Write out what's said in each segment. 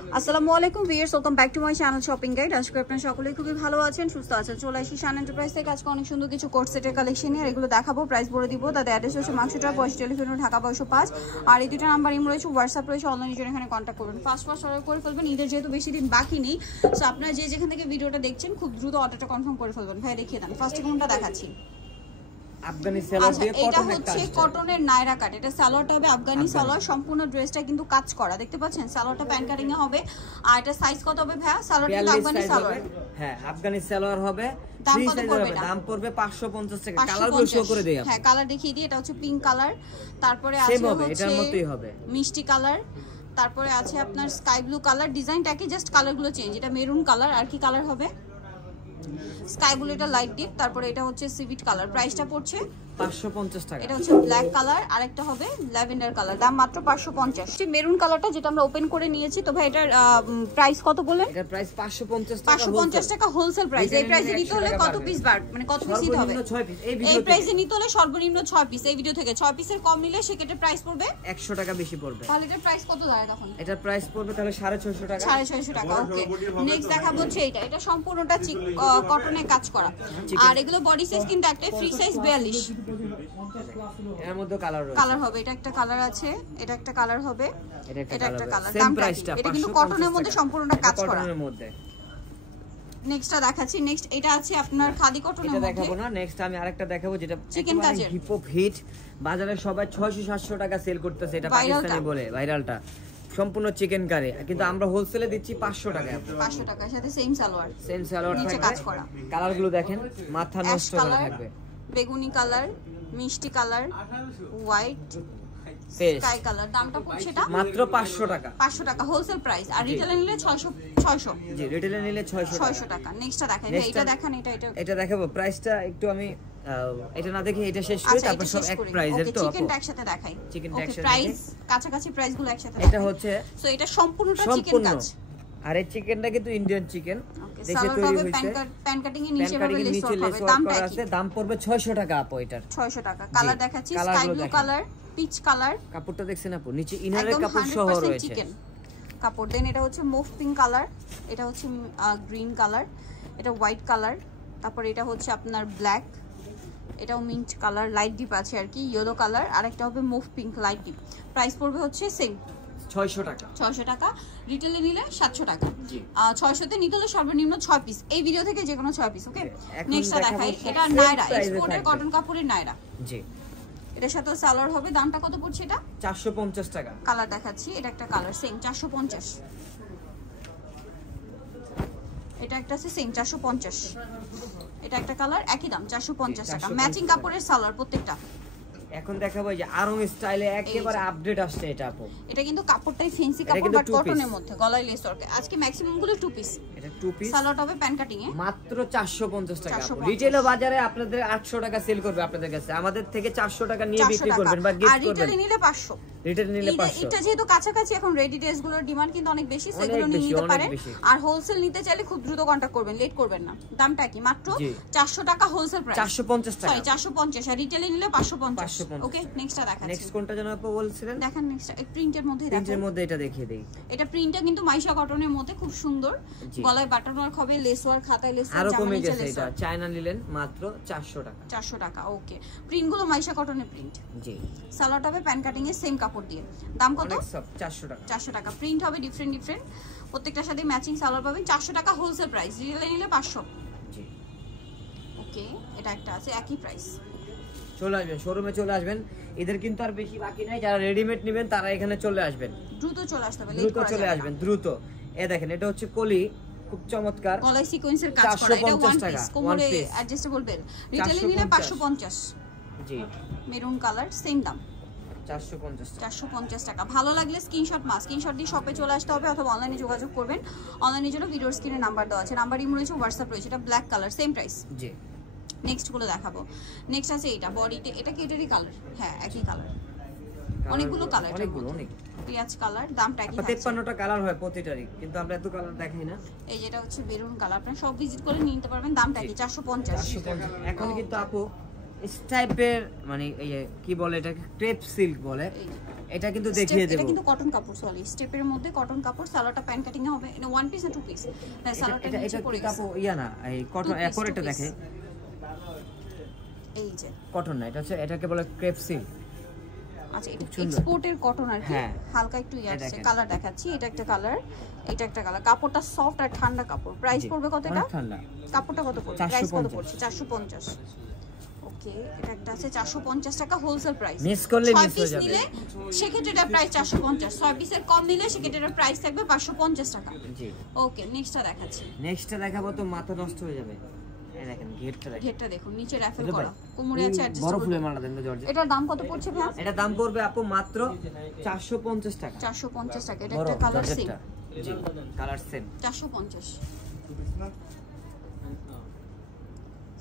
আসসালামু আলাইকুম viewers, welcome back to my channel shopping guide. আজকে আপনারা সকলেই খুবই ভালো আছেন, সুস্থ আছেন। চলে আসি শান এন্টারপ্রাইজ থেকে আজকে অনেক সুন্দর কিছু কোট সেটের কালেকশন নিয়ে এগুলো দেখাবো, প্রাইস বলে দিব। তাদের অ্যাড্রেস হচ্ছে মাকসুটা পয়সা, টেলিফোন ঢাকা 105। আর এই দুটো নাম্বার ইমো রয়েছে, হোয়াটসঅ্যাপ রয়েছে, অনলাইনে জন্য এখানে কন্ট্যাক্ট করবেন। ফার্স্ট অর্ডার করে ফেলবেন, ঈদের যেহেতু বেশি দিন বাকি নেই, সো আপনারা যে যেখান থেকে ভিডিওটা দেখছেন খুব দ্রুত অর্ডারটা কনফার্ম করে ফেলবেন। ভাই দেখিয়ে দেন, ফার্স্টে কোনটা দেখাচ্ছি। আফগানি সালোয়ার দিয়ে এটা হচ্ছে কটনের নাইরা কাট। এটা সালোয়ারটা হবে আফগানি সালোয়ার, সম্পূর্ণ ড্রেসটা কিন্তু কাজ করা, দেখতে পাচ্ছেন। সালোয়ারটা প্যান কাটিং এ হবে। আর এটা সাইজ কত হবে ভাইয়া? সালোয়ারটা আফগানি সালোয়ার, হ্যাঁ আফগানি সালোয়ার হবে। দাম কত পড়বে? দাম পড়বে 550 টাকা। কালারগুলো শো করে দেই। হ্যাঁ কালার দেখিয়ে দিই। এটা হচ্ছে পিঙ্ক কালার, তারপরে আছে হচ্ছে এটার মতোই হবে মিষ্টি কালার, তারপরে আছে আপনার স্কাই ব্লু কালার। ডিজাইনটা কি জাস্ট কালারগুলো চেঞ্জ। এটা মেরুন কালার, আর কি কালার হবে? স্কাই ব্লু, এটা লাইট ডিপ। তারপরে এটা হচ্ছে সিভিট কালার, প্রাইসটা পড়ছে 550 টাকা। এটা হচ্ছে ব্ল্যাক কালার, আর একটা হবে ল্যাভেন্ডার কালার, দাম মাত্র 550। মেরুন কালারটা যেটা আমরা ওপেন করে নিয়েছি, তো ভাই এটার প্রাইস কত বললেন? এটার প্রাইস 550 টাকা। 550 টাকা হোলসেল প্রাইস। এই প্রাইসে নিতে হলে কত পিস বার, মানে কত পিস নিতে হবে? 6 পিস। এই প্রাইসে নিতে হলে সর্বনিম্ন 6 পিস। এই ভিডিও থেকে 6 পিসের কম নিলে সেক্ষেত্রে প্রাইস পড়বে 100 টাকা বেশি পড়বে। তাহলে এটার প্রাইস কত দাঁড়ায় তখন? এটার প্রাইস পড়বে তাহলে 650 টাকা। 650 টাকা, ওকে। নেক্সট দেখাবো হচ্ছে এটা সম্পূর্ণটা কটনে কাজ করা। আর এগুলো বডি সাইজ কিন্তু একটা ফ্রি সাইজ 42। এর মধ্যে কালার রয়েছে, কালার হবে। এটা একটা কালার আছে, এটা একটা কালার হবে, এটা একটা কালার। সেম প্রাইসটা। এটা কিন্তু কটনের মধ্যে সম্পূর্ণটা কাজ করা। কটনের মধ্যে। নেক্সটটা দেখাচ্ছি। নেক্সট এটা আছে আপনার খাদি কটনের মধ্যে। এটা দেখাবো না, নেক্সট আমি আরেকটা দেখাবো যেটা চিকেন কাজের হিপ হপ হিট। বাজারে সবাই 600-700 টাকা সেল করতেছে, এটা পাকিস্তানি বলে ভাইরালটা। সম্পূর্ণ চিকেন কারি, কিন্তু আমরা হোলসেলে দিচ্ছি 500 টাকা। 500 টাকার সাথে সেম সালোয়ার, নিচে থাকবে। কাজ করা। কালারগুলো দেখেন, মাথা নষ্ট করা থাকবে। বেগুনি কালার, মিষ্টি কালার, হোয়াইট, স্কাই কালার। দামটা পড়ছে এটা মাত্র 500 টাকা। 500 টাকা হোলসেল প্রাইস। আর রিটেলে নিলে 600। জি, রিটেলে নিলে 600 টাকা। নেক্সটটা দেখাই, এটা দেখান। এটা দেখাবো। প্রাইসটা একটু আমি এটা না দেখে এটা শেষ করি, তারপর সব এক প্রাইসের। তো চিকেনটা একসাথে দেখাই। ওকে, প্রাইস কাছাকাছি প্রাইসগুলো একসাথে দেখাই। এটা হচ্ছে, সো এটা সম্পূর্ণটা চিকেন কাজ। আর এই চিকেনটা কিন্তু ইন্ডিয়ান চিকেন, দেশে তৈরি হইছে। প্যান কাটিং এর নিচে ভাবে লেস হবে। দামটা কি? দাম পড়বে 600 টাকা আপু। এটার 600 টাকা। কালার দেখাচ্ছি, sky blue colour, peach colour. কাপড়টা দেখছেন আপু, নিচে ইনারের কাপড় সহ রয়েছে চিকেন কাপড়। দেন এটা হচ্ছে মুভ পিঙ্ক কালার, এটা হচ্ছে গ্রিন কালার, এটা হোয়াইট কালার, তারপর এটা হচ্ছে আপনার ব্ল্যাক, এটাও মিন্ট কালার, লাইট ডিপ আছে আর কি, ইয়েলো কালার, আর একটা হবে move pink light deep. Price পড়বে হচ্ছে সেম 600 টাকা। 600 টাকা। রিটেলে নিলে 700 টাকা। 600 তে নিতে হলে সর্বনিম্ন 6 পিস। এই ভিডিও থেকে যে কোনো 6 পিস, ওকে। নেক্সটটা দেখাই। এটা নায়রা, এক্সপোর্টের কটন কাপড়ের নায়রা। জি, এটার সাথে সালোয়ার হবে। দামটা কত পড়ছে এটা? 450 টাকা। কালার দেখাচ্ছি, এটা একটা কালার সেম 450। এটা একটা আছে সেম 450। এটা একটা কালার, একই দাম 450 টাকা। ম্যাচিং কাপড়ের সালোয়ার প্রত্যেকটা। এখন দেখাবো যে আরং স্টাইলে একেবারে আপডেট আসছে এটা আপু। এটা কিন্তু কাপড়টাই ফেন্সি কাপড়, বাট কটনের মধ্যে, গলায় লেস ওয়ার্ক। আজকে ম্যাক্সিমাম গুলো 2 পিস। এটা 2 পিস। সালোয়ারটা হবে প্যান কাটিং এ, মাত্র 450 টাকা। রিটেল বাজারে আপনাদের 800 টাকা সেল করবে আপনাদের কাছে, আমাদের থেকে 400 টাকা নিয়ে বিক্রি করবেন বা গিফট করবেন। আর রিটেলে নিলে 500। রিটেলে নিলে 500। এটা যেহেতু কাছাকাছি, এখন রেডি ড্রেস গুলোর ডিমান্ড কিন্তু অনেক বেশি, সেগুলো নিয়ে নিতে পারেন। আর হোলসেল নিতে চাইলে খুব দ্রুত কন্টাক্ট করবেন, লেট করবেন না। দামটা কি? মাত্র 400 টাকা হোলসেল প্রাইস। 450 টাকা, সরি 450। আর রিটেলে নিলে 550। ওকে, নেক্সটটা দেখাচ্ছি। নেক্সট কোনটা যেন আপু বলছিলেন? দেখেন নেক্সট প্রিন্টের মধ্যে দেখেন। প্রিন্টের মধ্যে এটা দেখিয়ে দেই। এটা প্রিন্টটা কিন্তু মাইশা কটনের মধ্যে খুব সুন্দর, গলায় বাটন ওয়ার্ক হবে, লেস ওয়ার্ক, হাতায় লেস ওয়ার্ক, আরো কমে গেছে। এটা চায়না নিলেন মাত্র 400 টাকা। 400 টাকা, ওকে। প্রিন্টগুলো মাইশা কটনের প্রিন্ট। জি, সালোয়ারটা হবে প্যান কাটিং এর সেম কাপড় দিয়ে। দাম কত? 400 টাকা। 400 টাকা। প্রিন্ট হবে ডিফারেন্ট ডিফারেন্ট, প্রত্যেকটার সাথে ম্যাচিং সালোয়ার পাবেন। 400 টাকা হোলসেল প্রাইস, রিটেলে নিলে 500। জি, ওকে। এটা একটা আছে একই প্রাইস। চলে আসবেন শোরুমে, চলে আসবেন। এদের কিন্তু আর বেশি বাকি নাই, যারা রেডিমেড নেবেন তারা এখানে চলে আসবেন। দ্রুত চলে আসতে হবে, দ্রুত চলে আসবেন, দ্রুত। এই দেখেন, এটা হচ্ছে কলি, খুব চমৎকার, গলায় সিকোয়েন্সের কাজ করা। এটা ওয়ান পিস, কোমরে অ্যাডজাস্টেবল বেল। রিটেলে নিলে 550। জি, মেরুন কালার, সেম দাম 450 টাকা। ভালো লাগলে স্ক্রিনশট দিয়ে শপে চলে আসতে হবে, অথবা অনলাইনে যোগাযোগ করবেন। অনলাইনের জন্য ভিডিওর স্ক্রিনে নাম্বার দেওয়া আছে, নাম্বার ইমো রয়েছে, হোয়াটসঅ্যাপ রয়েছে। এটা ব্ল্যাক কালার, সেম প্রাইস। জি, নেক্সট গুলো দেখাবো। নেক্সট আছে এটা বডিতে, এটা কি এটারই কালার? হ্যাঁ, একই কালার, অনেকগুলো কালার, অনেক পেঁয়াজ কালার। দামটা কি? 53টা কালার হয় প্রতিটারই, কিন্তু আমরা এত কালার দেখাই না। এই যেটা হচ্ছে মেরুন কালার, আপনারা সব ভিজিট করে নিতে পারবেন। দামটা কি? 450। এখন কিন্তু আপু টাইপের, মানে এই কি বলে এটাকে, ক্রেপ সিল্ক বলে, এটা কিন্তু দেখিয়ে দেব, এটা কিন্তু কটন কাপড়, সরি স্টেপের মধ্যে কটন কাপড়, সালোয়ারটা প্যান্ট কাটিং এ হবে। এটা ওয়ান পিস না টু পিস? না সালোয়ারটা নিচে পড়ে গেছে কাপড় ইয়া না, এই কটন অ্যাকোরেটটা দেখে, এই যে কটন না, এটা হচ্ছে এটাকে বলে ক্রেপ সিল্ক। আচ্ছা এটা এক্সপোর্টের কটন আর কি, হালকা একটু ইয়া আছে। কালার দেখাচ্ছি, এটা একটা কালার, এটা একটা কালার। কাপড়টা সফট আর ঠান্ডা কাপড়। প্রাইস পড়বে কত এটা? ঠান্ডা। কাপড়টা কত পড়বে? প্রাইস কত পড়ছে? 450। ওকে, এটা একটা আছে 450 টাকা হোলসেল প্রাইস। মিস করলে মিস হয়ে যাবে। নিলে সেক্ষেত্রে এটা প্রাইস 450, 6 পিসের কম নিলে সেক্ষেত্রে এটা প্রাইস থাকবে 550 টাকা। জি ওকে, নেক্সটটা দেখাচ্ছি। নেক্সটটা দেখাবো তো মাথা নষ্ট হয়ে যাবে। এই দেখেন ঘেরটা দেখেন, ঘেরটা দেখুন, নিচে রাফেল করা, কোমরে আছে অ্যাডজাস্টেবল। বড় ফুলের মালা দেন তো জর্জেট। এটার দাম কত পড়ছে ভাই? এটা দাম পড়বে আপু মাত্র 450 টাকা। 450 টাকা। এটা একটা কালার সেম। জি কালার সেম 450।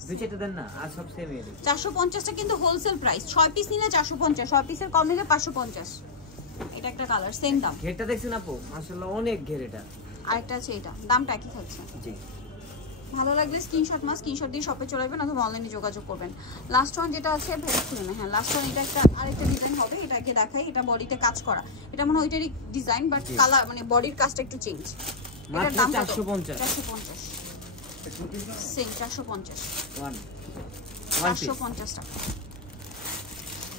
দুইটা দেন না, আর সব সেম এই 450 টা কিন্তু হোলসেল প্রাইস। 6 পিস নিলে 450, 6 পিসের কম নিলে 550। এটা একটা কালার সেম দাম। ঘেরটা দেখছেন আপু, মাশাআল্লাহ অনেক ঘের। এটা আরেকটা আছে, এটা দামটা কি থাকছে? জি ভালো লাগলে স্ক্রিনশট দিয়ে শপে চলে আসবেন অথবা অনলাইনে যোগাযোগ করবেন। লাস্ট ওয়ান যেটা আছে ভেরি খুলে না, হ্যাঁ লাস্ট ওয়ান এটা একটা আরেকটা ডিজাইন হবে, এটাকে দেখাই। এটা বডিতে কাজ করা, এটা মনে হয় ওইটারই ডিজাইন বাট কালার মানে বডির কাজটা একটু চেঞ্জ। এটার দাম 450। 450 সেম 450 টাকা।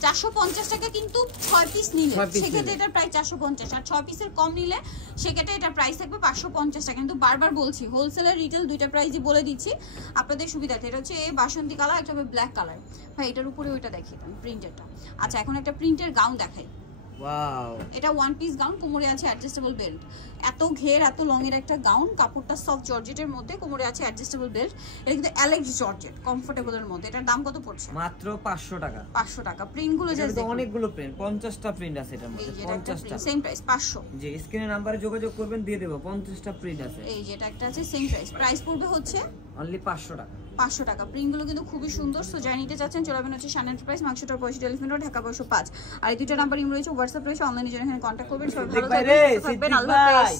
450 টাকা কিন্তু 6 পিস নিলে সেক্ষেত্রে এটা প্রাইস 450, আর 6 পিসের কম নিলে সেক্ষেত্রে এটা প্রাইস থাকবে 550 টাকা। কিন্তু বারবার বলছি হোলসেল আর রিটেল দুইটা প্রাইসই বলে দিচ্ছি আপনাদের সুবিধার্থে। এটা হচ্ছে বাসন্তী কালার, একটা হবে ব্ল্যাক কালার। ভাই এটার উপরে ওইটা দেখিয়ে দেন প্রিন্টেরটা। আচ্ছা এখন একটা প্রিন্টের গাউন দেখাই। ওয়াও, এটা ওয়ান পিস গাউন, কোমরে আছে অ্যাডজাস্টেবল বেল্ট। এত ঘের এত লং এর একটা গাউন, কাপড়টা সফট জর্জেটের মধ্যে, কোমরে আছে অ্যাডজাস্টেবল বেল্ট। এটা কিন্তু অ্যালেক্স জর্জেট কমফোর্টেবল এর মধ্যে। এটার দাম কত পড়ছে? মাত্র 500 টাকা। 500 টাকা। প্রিন্ট গুলো জাস্ট দেখুন, অনেকগুলো প্রিন্ট, 50টা প্রিন্ট আছে এটার মধ্যে। 50টা সেম প্রাইস 500। জি স্ক্রিনে নাম্বারে যোগাযোগ করবেন, দিয়ে দেব। 50টা প্রিন্ট আছে। এই যেটা একটা আছে সেম প্রাইস। প্রাইস পড়বে হচ্ছে অনলি 500 টাকা। 500 টাকা। প্রিন্ট গুলো কিন্তু খুবই সুন্দর। সো যারা নিতে চাচ্ছেন চলে আসবেন হচ্ছে শান এন্টারপ্রাইজ, মার্কেটের পয়সা টেলিফোন রোড, ঢাকা 505। আর এই দুটো নাম্বার ইমো রয়েছে, হোয়াটসঅ্যাপ রয়েছে, অনলাইনে জন্য এখানে কন্টাক্ট করবেন। সবাই ভালো থাকবেন, আল্লাহ হাফেজ।